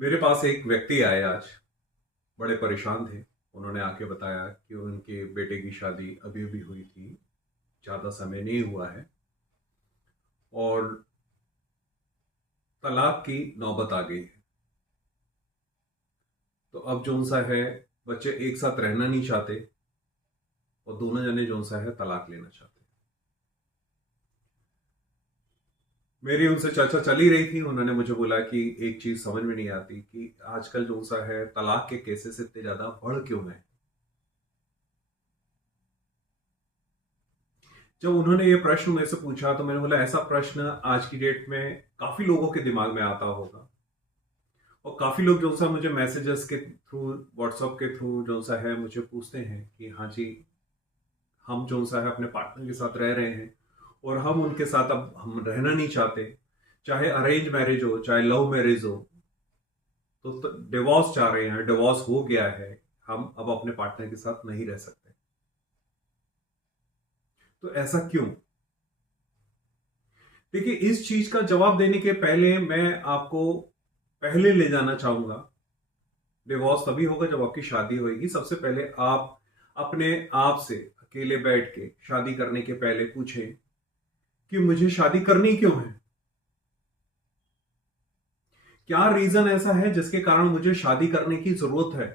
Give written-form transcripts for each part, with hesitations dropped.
मेरे पास एक व्यक्ति आए आज, बड़े परेशान थे। उन्होंने आके बताया कि उनके बेटे की शादी अभी-अभी हुई थी, ज़्यादा समय नहीं हुआ है और तलाक की नौबत आ गई है। तो अब जौन-सा है, बच्चे एक साथ रहना नहीं चाहते और दोनों जने जौन-सा है तलाक लेना चाहते हैं। मेरी उनसे चर्चा चल ही रही थी, उन्होंने मुझे बोला कि एक चीज़ समझ में नहीं आती कि आजकल जौन-सा है तलाक के केसेस इतने ज़्यादा बढ़ क्यों गए? जब उन्होंने ये प्रश्न मेरे से पूछा तो मैंने बोला ऐसा प्रश्न आज की डेट में काफी लोगों के दिमाग में आता होगा और काफी लोग जो सा मुझे मैसेजेस के थ्रू, व्हाट्सएप के थ्रू जो सा है मुझे पूछते हैं कि हाँ जी, हम जो सा है अपने पार्टनर के साथ रह रहे हैं और हम उनके साथ अब हम रहना नहीं चाहते, चाहे अरेंज मैरिज हो चाहे लव मैरिज हो, तो डिवोर्स चाह रहे हैं, डिवोर्स हो गया है, हम अब अपने पार्टनर के साथ नहीं रह सकते। तो ऐसा क्यों? देखिए, इस चीज का जवाब देने के पहले मैं आपको पहले ले जाना चाहूंगा। डिवोर्स तभी होगा जब आपकी शादी होगी। सबसे पहले आप अपने आप से अकेले बैठ के शादी करने के पहले पूछें कि मुझे शादी करनी क्यों है? क्या रीजन ऐसा है जिसके कारण मुझे शादी करने की जरूरत है?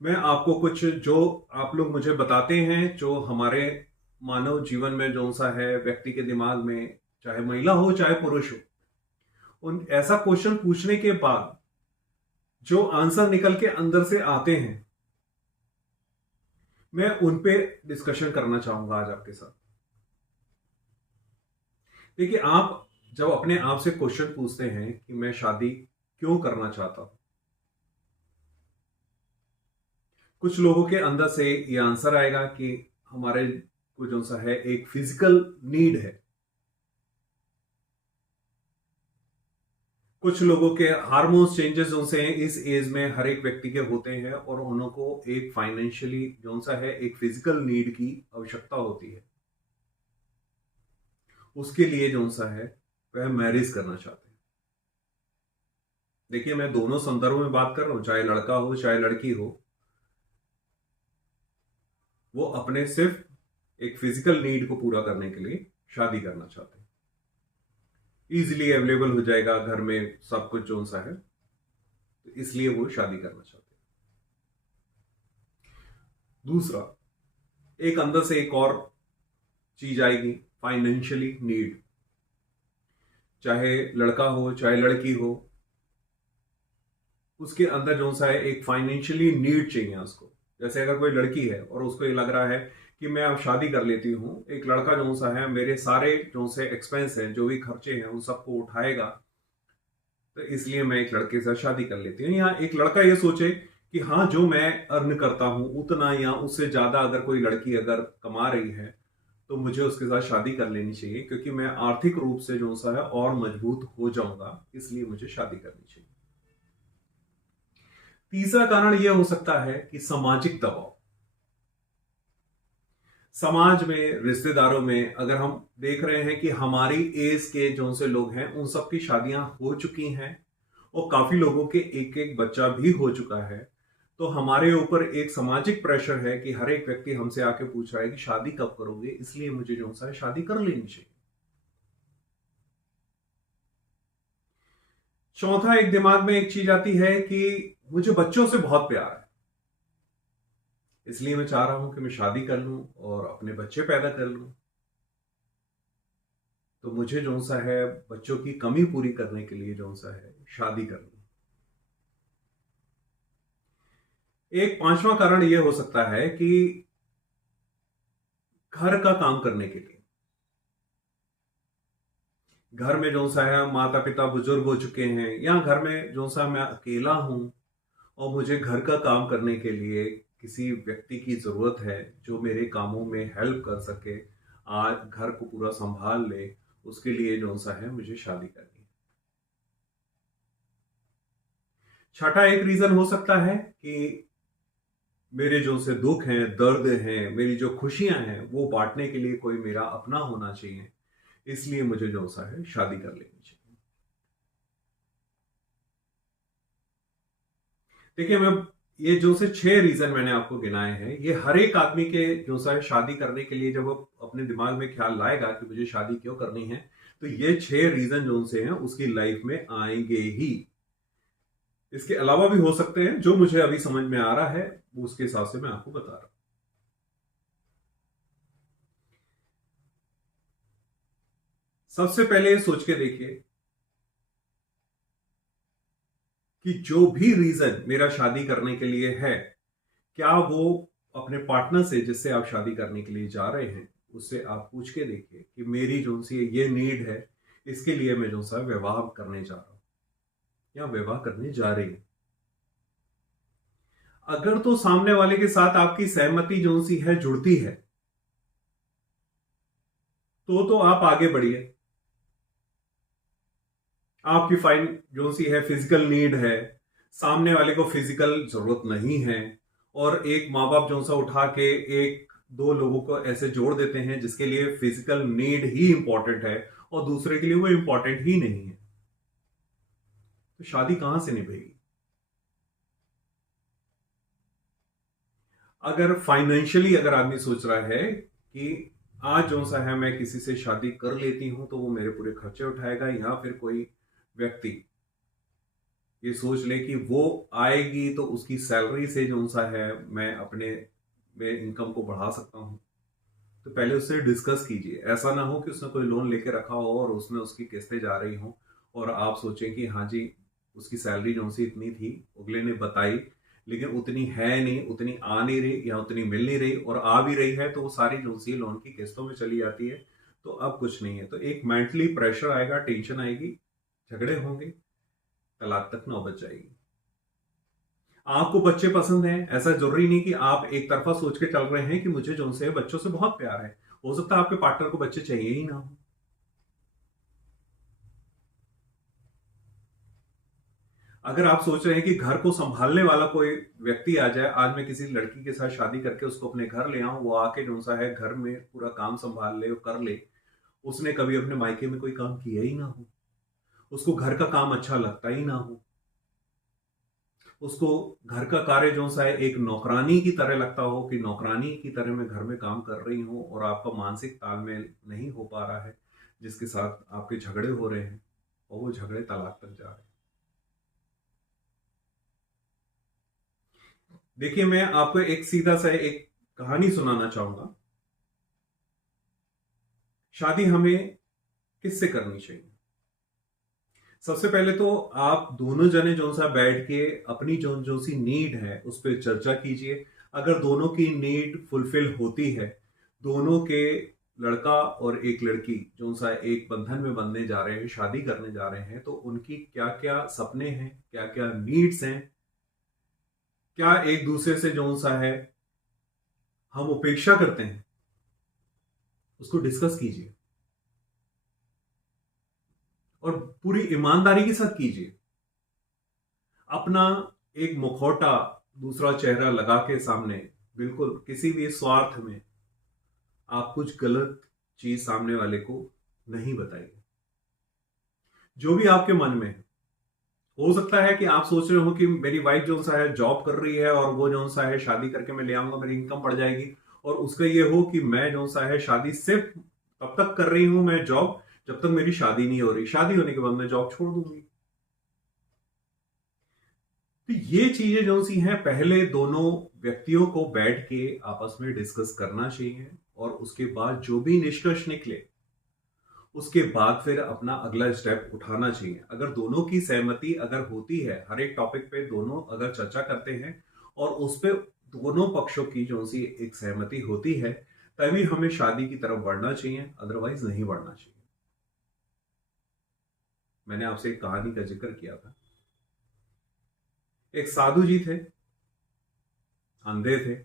मैं आपको कुछ जो आप लोग मुझे बताते हैं, जो हमारे मानव जीवन में जो सा है व्यक्ति के दिमाग में, चाहे महिला हो चाहे पुरुष हो, उन ऐसा क्वेश्चन पूछने के बाद जो आंसर निकल के अंदर से आते हैं, मैं उन पे डिस्कशन करना चाहूंगा आज आपके साथ। देखिए, आप जब अपने आप से क्वेश्चन पूछते हैं कि मैं शादी क्यों करना चाहता हूं, कुछ लोगों के अंदर से ये आंसर आएगा कि हमारे को जो सा है एक फिजिकल नीड है। कुछ लोगों के हार्मोन्स चेंजेस जो से हैं इस एज में हर एक व्यक्ति के होते हैं और उनको एक फाइनेंशियली जो सा है एक फिजिकल नीड की आवश्यकता होती है। उसके लिए जो सा है वह मैरिज करना चाहते हैं। देखिए, मैं दोनों संदर्भ में बात कर रहा हूं, चाहे लड़का हो चाहे लड़की हो, वो अपने सिर्फ एक फिजिकल नीड को पूरा करने के लिए शादी करना चाहते हैं। इजीली अवेलेबल हो जाएगा घर में सब कुछ जो सा है, तो इसलिए वो शादी करना चाहते हैं। दूसरा, एक अंदर से एक और चीज आएगी, फाइनेंशियली नीड। चाहे लड़का हो चाहे लड़की हो, उसके अंदर जो सा है एक फाइनेंशियली नीड चाहिए उसको। जैसे अगर कोई लड़की है और उसको ये लग रहा है कि मैं अब शादी कर लेती हूँ, एक लड़का जो सा है मेरे सारे जो से एक्सपेंस है, जो भी खर्चे हैं उन सबको उठाएगा, तो इसलिए मैं एक लड़के से शादी कर लेती हूँ। या एक लड़का ये सोचे कि हाँ, जो मैं अर्न करता हूं उतना या उससे ज्यादा अगर कोई लड़की अगर कमा रही है तो मुझे उसके साथ शादी कर लेनी चाहिए, क्योंकि मैं आर्थिक रूप से जो सा है और मजबूत हो जाऊंगा, इसलिए मुझे शादी करनी चाहिए। तीसरा कारण यह हो सकता है कि सामाजिक दबाव। समाज में, रिश्तेदारों में अगर हम देख रहे हैं कि हमारी एज के जो से लोग हैं उन सबकी शादियां हो चुकी हैं और काफी लोगों के एक एक बच्चा भी हो चुका है, तो हमारे ऊपर एक सामाजिक प्रेशर है कि हर एक व्यक्ति हमसे आके पूछ रहा है कि शादी कब करोगे, इसलिए मुझे जो सा है शादी कर लेनी चाहिए। चौथा, एक दिमाग में एक चीज आती है कि मुझे बच्चों से बहुत प्यार है, इसलिए मैं चाह रहा हूं कि मैं शादी कर लूं और अपने बच्चे पैदा कर लूं, तो मुझे जो सा है बच्चों की कमी पूरी करने के लिए जो सा है शादी कर लूं। एक पांचवा कारण यह हो सकता है कि घर का काम करने के लिए। घर में जो सा है माता पिता बुजुर्ग हो चुके हैं या घर में जो सा मैं अकेला हूं और मुझे घर का काम करने के लिए किसी व्यक्ति की जरूरत है जो मेरे कामों में हेल्प कर सके, आज घर को पूरा संभाल ले, उसके लिए जो सा है मुझे शादी करनी है। छठा एक रीजन हो सकता है कि मेरे जो से दुख हैं, दर्द हैं, मेरी जो खुशियां हैं वो बांटने के लिए कोई मेरा अपना होना चाहिए, इसलिए मुझे जो सा है शादी कर लेनी चाहिए। देखिए, मैं ये जो से 6 रीजन मैंने आपको गिनाए हैं, ये हर एक आदमी के जो सा है शादी करने के लिए जब वो अपने दिमाग में ख्याल लाएगा कि मुझे शादी क्यों करनी है, तो ये 6 रीजन जो से हैं उसकी लाइफ में आएंगे ही। इसके अलावा भी हो सकते हैं, जो मुझे अभी समझ में आ रहा है उसके हिसाब से मैं आपको बता रहा हूं। सबसे पहले सोच के देखिए कि जो भी रीजन मेरा शादी करने के लिए है, क्या वो अपने पार्टनर से जिससे आप शादी करने के लिए जा रहे हैं उससे आप पूछ के देखिए कि मेरी जो सी ये नीड है, इसके लिए मैं जो सा विवाह करने जा रहा हूं या विवाह करने जा रही हूं। अगर तो सामने वाले के साथ आपकी सहमति जो सी है जुड़ती है, तो आप आगे बढ़िए। आपकी फाइन जो सी है फिजिकल नीड है, सामने वाले को फिजिकल जरूरत नहीं है, और एक माँ बाप जो सा उठा के एक दो लोगों को ऐसे जोड़ देते हैं जिसके लिए फिजिकल नीड ही इंपॉर्टेंट है और दूसरे के लिए वो इंपॉर्टेंट ही नहीं है, तो शादी कहां से निभेगी। अगर फाइनेंशियली अगर आदमी सोच रहा है कि आज जो सा है मैं किसी से शादी कर लेती हूं तो वो मेरे पूरे खर्चे उठाएगा, या फिर कोई व्यक्ति ये सोच ले कि वो आएगी तो उसकी सैलरी से जो सा है मैं अपने में इनकम को बढ़ा सकता हूं, तो पहले उससे डिस्कस कीजिए। ऐसा ना हो कि उसने कोई लोन लेके रखा हो और उसमें उसकी किस्तें जा रही हो और आप सोचें कि हाँ जी उसकी सैलरी जो सी इतनी थी, अगले ने बताई लेकिन उतनी है नहीं, उतनी आ नहीं रही या उतनी मिल नहीं रही, और आ भी रही है तो वो सारी जो सी लोन की किस्तों में चली जाती है, तो अब कुछ नहीं है, तो एक मेंटली प्रेशर आएगा, टेंशन आएगी, झगड़े होंगे, तलाक तक नौबत जाएगी। आपको बच्चे पसंद हैं, ऐसा जरूरी नहीं कि आप एक तरफा सोच के चल रहे हैं कि मुझे जो से बच्चों से बहुत प्यार है, हो सकता है आपके पार्टनर को बच्चे चाहिए ही ना हो। अगर आप सोच रहे हैं कि घर को संभालने वाला कोई व्यक्ति आ जाए, आज मैं किसी लड़की के साथ शादी करके उसको अपने घर ले आऊं, वो आके जो सा है घर में पूरा काम संभाल ले कर ले, उसने कभी अपने मायके में कोई काम किया ही ना हो, उसको घर का काम अच्छा लगता ही ना हो, उसको घर का कार्य जो सा है एक नौकरानी की तरह लगता हो कि नौकरानी की तरह मैं घर में काम कर रही हूं, और आपका मानसिक तालमेल नहीं हो पा रहा है, जिसके साथ आपके झगड़े हो रहे हैं और वो झगड़े तलाक तक जा रहे हैं। देखिए, मैं आपको एक सीधा सा एक कहानी सुनाना चाहूंगा। शादी हमें किससे करनी चाहिए? सबसे पहले तो आप दोनों जने जो सा बैठ के अपनी जो जो सी नीड है उस पर चर्चा कीजिए। अगर दोनों की नीड फुलफिल होती है, दोनों के लड़का और एक लड़की जो सा एक बंधन में बनने जा रहे हैं, शादी करने जा रहे हैं, तो उनकी क्या क्या सपने हैं, क्या क्या नीड्स हैं, क्या एक दूसरे से जो सा है हम उपेक्षा करते हैं, उसको डिस्कस कीजिए और पूरी ईमानदारी के साथ कीजिए। अपना एक मुखौटा दूसरा चेहरा लगा के सामने, बिल्कुल किसी भी स्वार्थ में आप कुछ गलत चीज सामने वाले को नहीं बताइए। जो भी आपके मन में है, हो सकता है कि आप सोच रहे हो कि मेरी वाइफ जो सा है जॉब कर रही है और वो जो सा है शादी करके मैं ले आऊंगा मेरी इनकम बढ़ जाएगी, और उसका ये हो कि मैं जो सा है शादी सिर्फ तब तक कर रही हूं मैं जॉब जब तक मेरी शादी नहीं हो रही, शादी होने के बाद मैं जॉब छोड़ दूंगी। तो ये चीजें जो सी हैं पहले दोनों व्यक्तियों को बैठ के आपस में डिस्कस करना चाहिए, और उसके बाद जो भी निष्कर्ष निकले उसके बाद फिर अपना अगला स्टेप उठाना चाहिए। अगर दोनों की सहमति अगर होती है, हर एक टॉपिक पे दोनों अगर चर्चा करते हैं और उस पे दोनों पक्षों की जो सी एक सहमति होती है, तभी हमें शादी की तरफ बढ़ना चाहिए, अदरवाइज नहीं बढ़ना चाहिए। मैंने आपसे एक कहानी का जिक्र किया था। एक साधु जी थे, अंधे थे,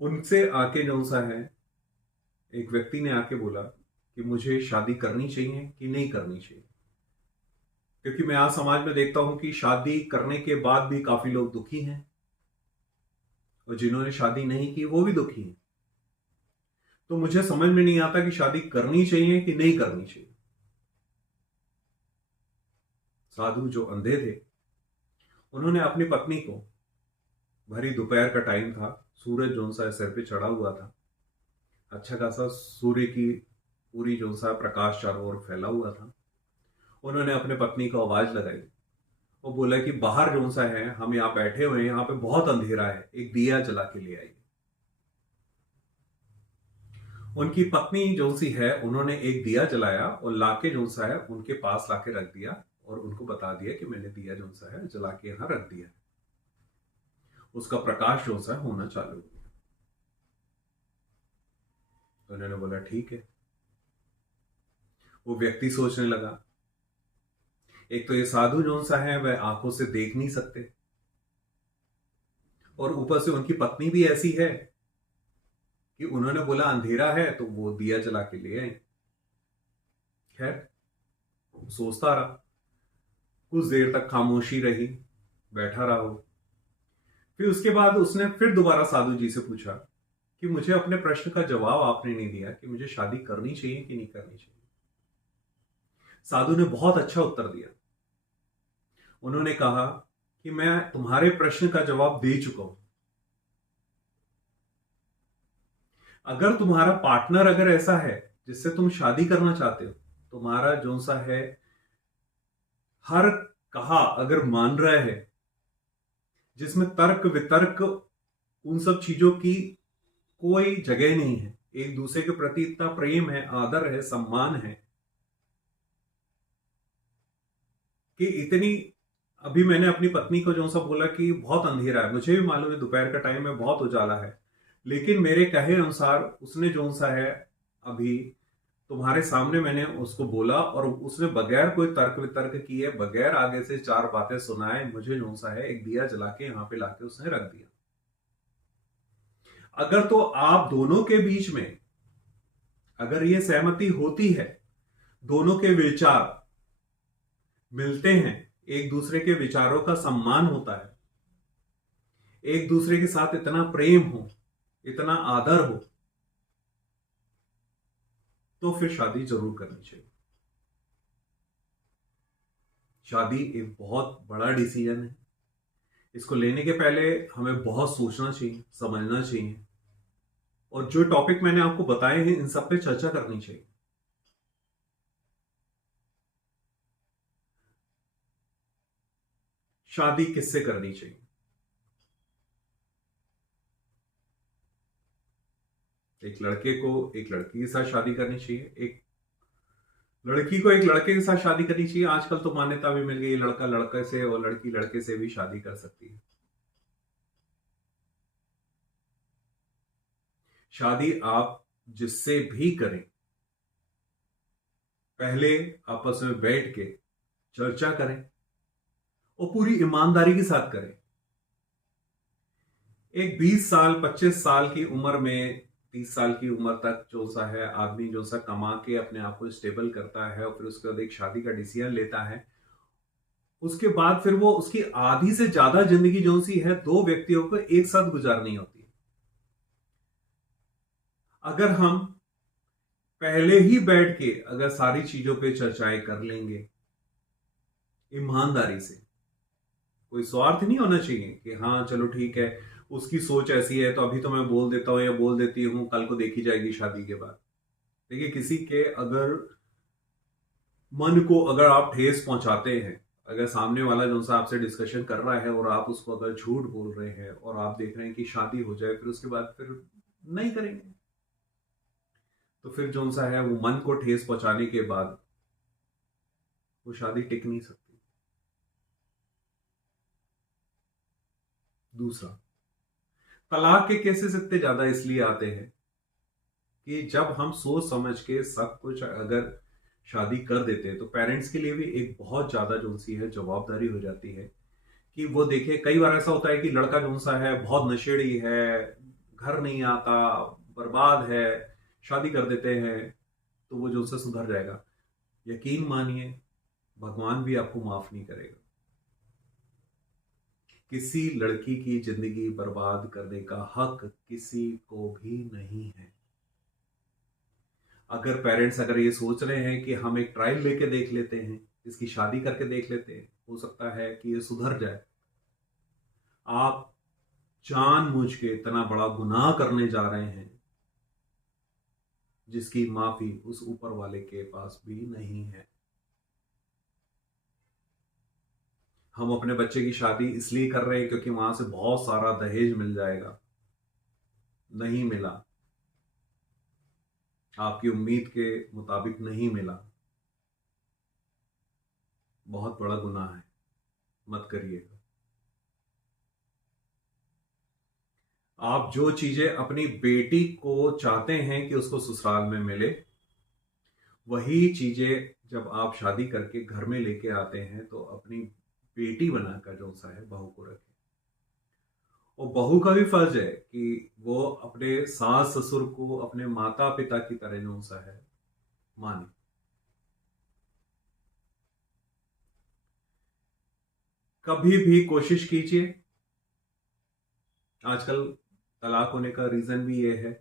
उनसे आके जो सा है एक व्यक्ति ने आके बोला कि मुझे शादी करनी चाहिए कि नहीं करनी चाहिए, क्योंकि मैं आज समाज में देखता हूं कि शादी करने के बाद भी काफी लोग दुखी हैं और जिन्होंने शादी नहीं की वो भी दुखी हैं। तो मुझे समझ में नहीं आता कि शादी करनी चाहिए कि नहीं करनी चाहिए। साधु जो अंधे थे उन्होंने अपनी पत्नी को, भरी दोपहर का टाइम था, सूरज जो सा सिर पे चढ़ा हुआ था, अच्छा खासा सूर्य की पूरी जो सा प्रकाश चारों ओर फैला हुआ था, उन्होंने अपने पत्नी को आवाज लगाई। वो बोला कि बाहर जो सा है, हम यहाँ बैठे हुए हैं, यहाँ पे बहुत अंधेरा है, एक दिया जला के ले आइए। उनकी पत्नी जो सी है, उन्होंने एक दिया जलाया और लाके जो सा है उनके पास लाके रख दिया और उनको बता दिया कि मैंने दिया जो सा है जला के यहां रख दिया। उसका प्रकाश जो सा होना चालू हो गया। तो उन्होंने बोला ठीक है। वो व्यक्ति सोचने लगा, एक तो ये साधु जो सा है वह आंखों से देख नहीं सकते, और ऊपर से उनकी पत्नी भी ऐसी है कि उन्होंने बोला अंधेरा है तो वो दिया जला के ले आए। खैर, सोचता रहा, कुछ देर तक खामोशी रही, बैठा रहा वो। फिर उसके बाद उसने फिर दोबारा साधु जी से पूछा कि मुझे अपने प्रश्न का जवाब आपने नहीं दिया कि मुझे शादी करनी चाहिए कि नहीं करनी चाहिए। साधु ने बहुत अच्छा उत्तर दिया। उन्होंने कहा कि मैं तुम्हारे प्रश्न का जवाब दे चुका हूं। अगर तुम्हारा पार्टनर अगर ऐसा है जिससे तुम शादी करना चाहते हो, तुम्हारा जो सा है हर कहा अगर मान रहा है, जिसमें तर्क वितर्क उन सब चीजों की कोई जगह नहीं है, एक दूसरे के प्रति इतना प्रेम है, आदर है, सम्मान है कि इतनी। अभी मैंने अपनी पत्नी को जो सा बोला कि बहुत अंधेरा है, मुझे भी मालूम है दोपहर का टाइम है, बहुत उजाला है, लेकिन मेरे कहे अनुसार उसने जो सा है अभी तुम्हारे सामने मैंने उसको बोला और उसने बगैर कोई तर्क वितर्क किए, बगैर आगे से चार बातें सुनाए, मुझे जो सा है एक दिया जला के यहां पे लाके उसने रख दिया। अगर तो आप दोनों के बीच में अगर ये सहमति होती है, दोनों के विचार मिलते हैं, एक दूसरे के विचारों का सम्मान होता है, एक दूसरे के साथ इतना प्रेम हो, इतना आदर हो, तो फिर शादी जरूर करनी चाहिए। शादी एक बहुत बड़ा डिसीजन है। इसको लेने के पहले हमें बहुत सोचना चाहिए, समझना चाहिए, और जो टॉपिक मैंने आपको बताए हैं इन सब पे चर्चा करनी चाहिए। शादी किससे करनी चाहिए? एक लड़के को एक लड़की के साथ शादी करनी चाहिए, एक लड़की को एक लड़के के साथ शादी करनी चाहिए। आजकल तो मान्यता भी मिल गई, लड़का लड़के से और लड़की लड़के से भी शादी कर सकती है। शादी आप जिससे भी करें, पहले आपस में बैठ के चर्चा करें और पूरी ईमानदारी के साथ करें। एक 20 साल 25 साल की उम्र में, 30 साल की उम्र तक जो सा है आदमी जो सा कमा के अपने आप को स्टेबल करता है और फिर उसके बाद एक शादी का डिसीजन लेता है, उसके बाद फिर वो उसकी आधी से ज्यादा जिंदगी जो सी है दो व्यक्तियों को एक साथ गुजारनी होती है। अगर हम पहले ही बैठ के अगर सारी चीजों पे चर्चाएं कर लेंगे ईमानदारी से, कोई स्वार्थ नहीं होना चाहिए कि हाँ चलो ठीक है, उसकी सोच ऐसी है तो अभी तो मैं बोल देता हूं या बोल देती हूं, कल को देखी जाएगी शादी के बाद। देखिए, किसी के अगर मन को अगर आप ठेस पहुंचाते हैं, अगर सामने वाला जो सा आपसे डिस्कशन कर रहा है और आप उसको अगर झूठ बोल रहे हैं और आप देख रहे हैं कि शादी हो जाए फिर उसके बाद फिर नहीं करेंगे, तो फिर जो सा है वो मन को ठेस पहुंचाने के बाद वो शादी टिक नहीं सकती। दूसरा, तलाक के केसेस इतने ज्यादा इसलिए आते हैं कि जब हम सोच समझ के सब कुछ अगर शादी कर देते हैं तो पेरेंट्स के लिए भी एक बहुत ज्यादा जो सी है जवाबदारी हो जाती है कि वो देखे। कई बार ऐसा होता है कि लड़का जो सा है बहुत नशेड़ी है, घर नहीं आता, बर्बाद है, शादी कर देते हैं तो वो जो सा सुधर जाएगा। यकीन मानिए, भगवान भी आपको माफ नहीं करेगा। किसी लड़की की जिंदगी बर्बाद करने का हक किसी को भी नहीं है। अगर पेरेंट्स अगर ये सोच रहे हैं कि हम एक ट्रायल लेके देख लेते हैं, इसकी शादी करके देख लेते हैं, हो सकता है कि ये सुधर जाए, आप जानबूझ के इतना बड़ा गुनाह करने जा रहे हैं जिसकी माफी उस ऊपर वाले के पास भी नहीं है। हम अपने बच्चे की शादी इसलिए कर रहे हैं क्योंकि वहां से बहुत सारा दहेज मिल जाएगा। नहीं मिला, आपकी उम्मीद के मुताबिक नहीं मिला। बहुत बड़ा गुनाह है, मत करिएगा। आप जो चीजें अपनी बेटी को चाहते हैं कि उसको ससुराल में मिले, वही चीजें जब आप शादी करके घर में लेके आते हैं तो अपनी बेटी बनाकर जो सा है बहू को रखें। और बहू का भी फर्ज है कि वो अपने सास ससुर को अपने माता पिता की तरह जो सा है माने। कभी भी कोशिश कीजिए। आजकल तलाक होने का रीजन भी ये है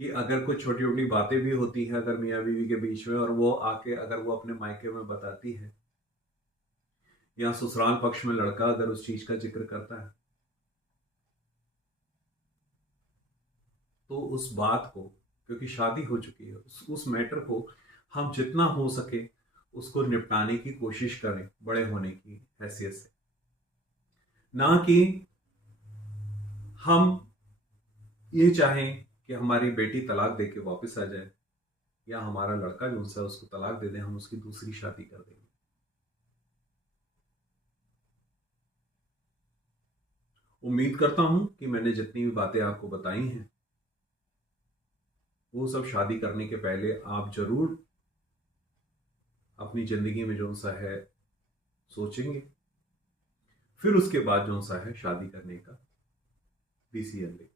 कि अगर कुछ छोटी छोटी बातें भी होती हैं अगर मियाँ बीवी के बीच में, और वो आके अगर वो अपने मायके में बताती है या ससुराल पक्ष में लड़का अगर उस चीज का जिक्र करता है, तो उस बात को, क्योंकि शादी हो चुकी है, उस मैटर को हम जितना हो सके उसको निपटाने की कोशिश करें बड़े होने की हैसियत से। ना कि हम ये चाहें कि हमारी बेटी तलाक दे के वापस आ जाए या हमारा लड़का जो है उसको तलाक दे दे, हम उसकी दूसरी शादी कर देंगे। उम्मीद करता हूं कि मैंने जितनी भी बातें आपको बताई हैं वो सब शादी करने के पहले आप जरूर अपनी जिंदगी में जो सा है सोचेंगे, फिर उसके बाद जो सा है शादी करने का डिसीजन लेंगे।